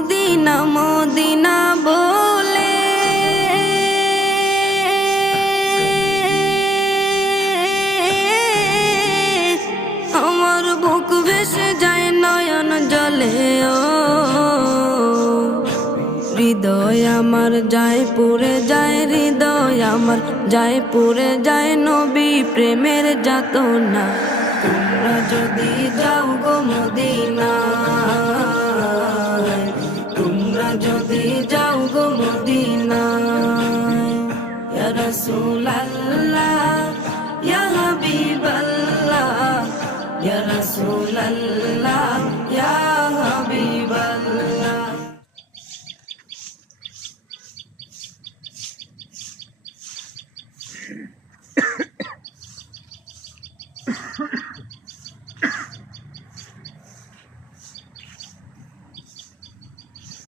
Medina Medina বলে আমার বুক ভেসে যায় নয়ন জলে ও হৃদয় আমার যায় পুরে যায়, হৃদয় আমার যায় পুরে যায় নবী প্রেমের যাতনা। তোমরা যদি যাও গো মদিনায়, তোমরা যদি যাও গো মদিনায়, ইয়া রাসূলুল্লাহ ইয়া হাবিবাল্লাহ ইয়া রাসূলুল্লাহ